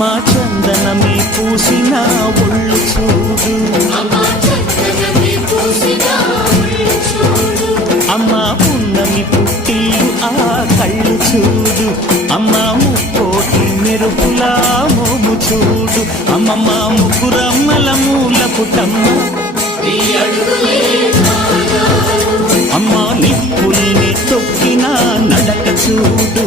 అమ్మ చందనమి పూసిన ఒళ్ళు చూడు, అమ్మ పున్నమి పుట్టిల్లు ఆ కళ్ళు చూడు, అమ్మ ముక్కోటి మెరుపుల మోము చూడు, అమ్మమ్మ ముగ్గురమ్మల మూల పుటమ్మ, అమ్మ నిప్పుల్ని తొక్కిన నడక చూడు,